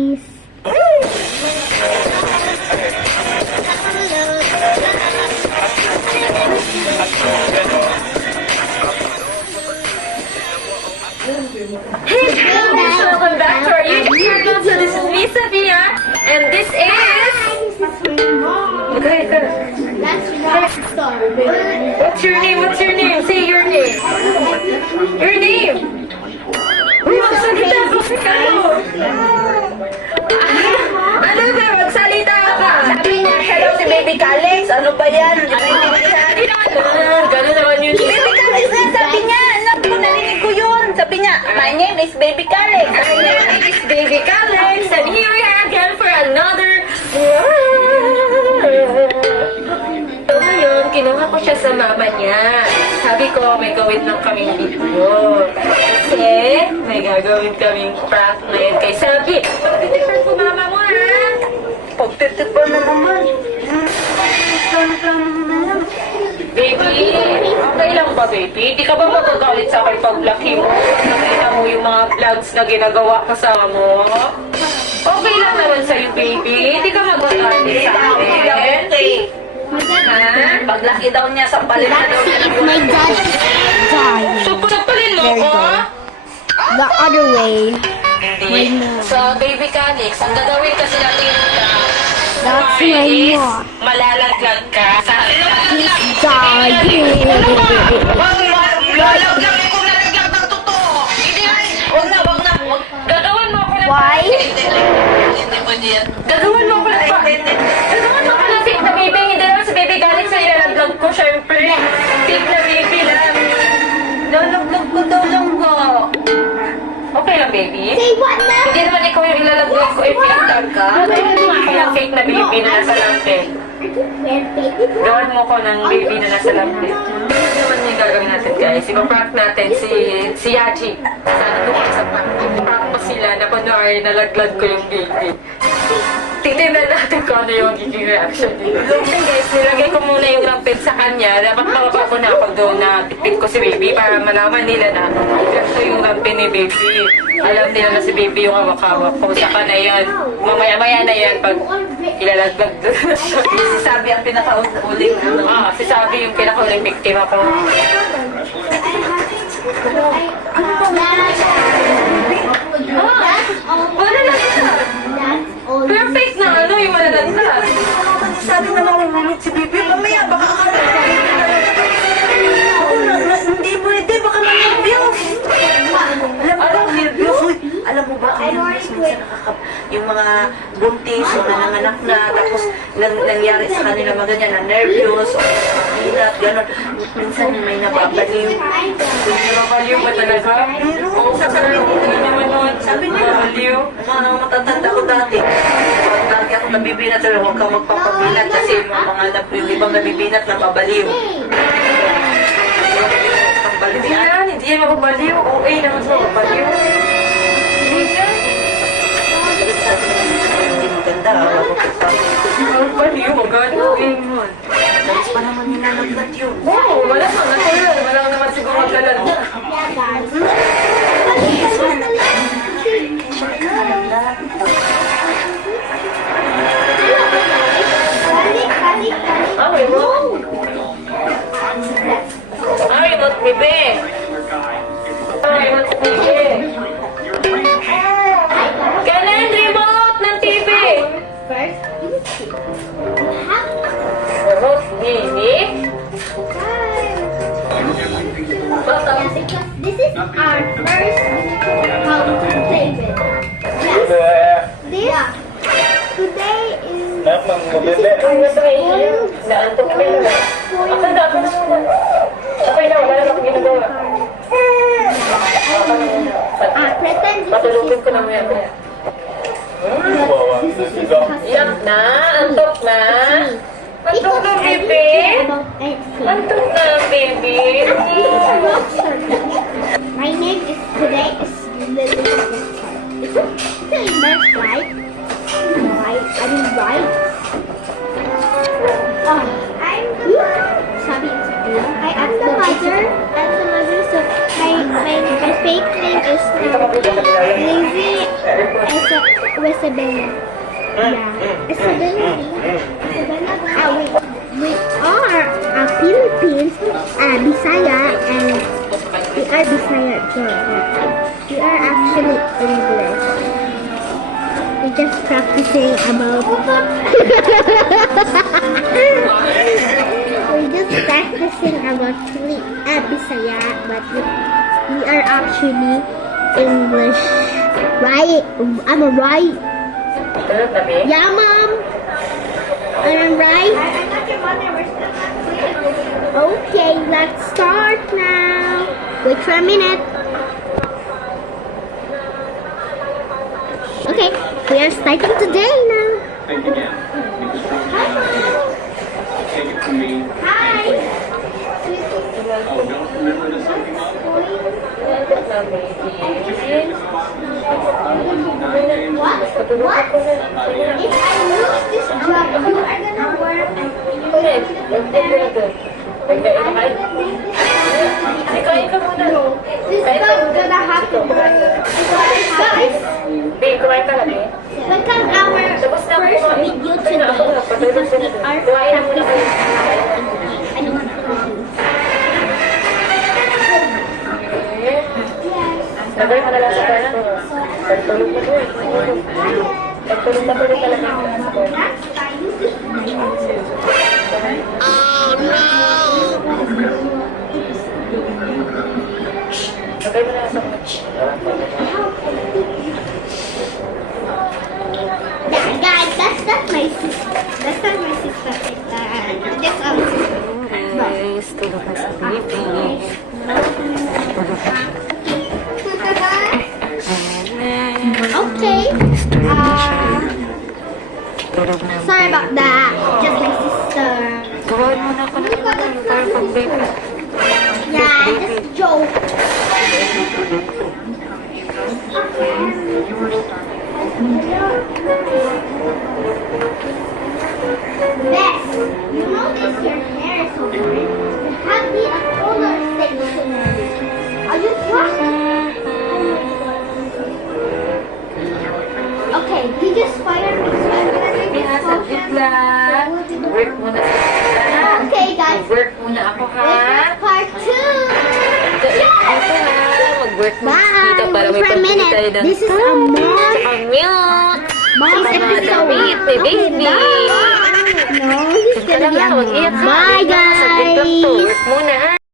guys. Hey guys, welcome back to our YouTube channel. So this is me, Sophia, and this is... Okay, go. That's Rockstar. What's your name? What's your name? Say your name. Your name. Uy, magsalita kasi kayo. Ano ba? Magsalita ka. Sabi niya, hello si Baby Calix. Ano ba yan? Gano'n naman yun. Baby Calix na sabi niya. Anak ko, narinig ko yun. Sabi niya, my name is Baby Calix. My name is Baby Calix, and here we are again for another... So ngayon, kinuha ko siya sa mama niya. Sabi ko, may gawin lang kaming video. Kasi, may gagawin kaming prank ngayon kay Sabi. Pagtitipar ko mama mo, ha? Pagtitipar na naman. Baby, okay lang ba, baby? Di ka ba magagalit sa akin pag laki mo? Nakita mo yung mga vlogs na ginagawa kasama mo? Okay lang naman sa'yo, baby. Di ka magagalit sa akin. Okay. Ha? Paglaki daw niya, sampalin na daw niya. My dad died. So, pasapalin mo ko? The other way. Hindi. So, baby Calix, ang gagawin kasi natin yung That's is my mom. malalaglag ka. He's dying. Lalagyan ko nalagyan ng totoo. Hindi, wag na. Gagawin mo ako ng... Why? Hindi pwede yan. Gagawin mo ako ng... Gagawin mo ako ng fake na baby. Hindi naman si baby Calix na ilalaglag ko, syempre. Fake na baby lang. Lalaglag ko daw lang ko. Okay lang, baby? Say what now? Hindi naman ikaw yung ilalaglag ko. Ipinagtag ka. Gawin mo ako ng fake na baby na nasa lampin. Gawin mo ko ng baby na nasa lampin. Ano naman yung gagawin natin, guys? Ipaprank natin si Yaji. Sana doon sa prank. Ipaprank ko sila na kunwari nalaglag ko yung baby. Titignan natin kung ano yung magiging reaction nila. Okay guys, nilagay ko muna yung lampin sa kanya. Dapat makababo na ako doon na pitpit ko si baby para malaman nila na ganito yung lampin ni baby. Alam nila na si baby yung hawak-hawak ko. Saka na yan. Mamaya-maya na yan pag ilalaglag doon na siya. Si Sabi ang pinakauling. Si Sabi yung pinakauling victim ako. Wala lang siya. Perfect na ano yung malalaglag. Sabi na mahulog si Baby. Mamaya, baka hindi pwede, baka ma-nervyos. Nervyos. Uy, alam mo ba, yung mga buntis o nanganganak na, tapos nangyari sa kanila mga ganyan, na nervyos, o hirap, gano'n. Minsan may nababaliw. Nababaliw ba talaga? Oo, sasabihin ko naman nun. Sabi niya, Nababaliw. mga matatanda ko dati. Pag lagi ako nabibinat, pero huwag kang magpapabinat kasi yung ibang nabibinat nababaliw. Hindi yan, hindi yan mababaliw. OA naman sa mababaliw. Hindi yan. Hindi maganda, Mababaliw, maganda. Tapos pa naman nilalaglag yun. Oo, wala naman. Natural. Wala naman siguro maglalanda. Ah, remote. Ah, remote bebe. Ah, remote bebe. Kailan remote ng TV? First, Remote bebe? Bata. this is our first how to play with. This today is Ay, nasa kayo. Naantok ka na. Ako na, ako na muna. Okay na, wala na akong ginagawa. pretend this Patulugin ko na maya. Iyak na? Antok na? Antok na, baby? Antok na, baby? My name is today is Lily. Is it Silver, right? Right, I mean right. Oh, I'm the sabi it's blue. I asked the mother, so my my fake name is Lizzie Isabella. Yeah, Isabella. We are Philippines, Bisaya, and we are Bisaya too. We are actually English. We're just practicing about. We're just practicing about Bisaya, but we are actually English. Right? Am I right? Tulog na, babe? Yeah, Mom. Am I right? Okay, let's start now. Wait for a minute. Okay, we are starting today now. Thank you again. Take it from me. Hi. Oh, don't remember to suck him up. Tulog na, baby. What? What? If I lose this job, you are gonna work. Correct. Pagkain ka kayo? Ay, kain ka muna. This is not gonna happen. Guys, Babe, kumain ka na, babe? welcome our Tapos na first kumain. video Ay, na ako. today because we are Kumain na muna kayo. I don't want to do. Sabay ka na lang sa kanya. Pagtulog na doon. Pagtulog na tuloy talaga. Sabay mo na sa Yeah, guys, that's my sister. That's not my sister. That's our sister. Guys, tulog na sa baby. Okay. Sorry about that. Just my sister. Gawin mo na ako na para pag baby. Yeah, just a joke. Bess, you notice your hair is so green. You have the color section. Are you trying? Okay, he just fired me, so I'm gonna drink this potion. Work muna. Okay, guys. Work muna ako, ha? This is part 2. Ito na, mag-work muna dito para Bye. may For a pagpili tayo minute. ng This is a mom. ang milk. Mom's Sa mga episode. damit ni baby. No, this is Ito na gonna be nga, a mag-iyak mom. ka. Bye, Saglit lang to. guys. Work muna, ha?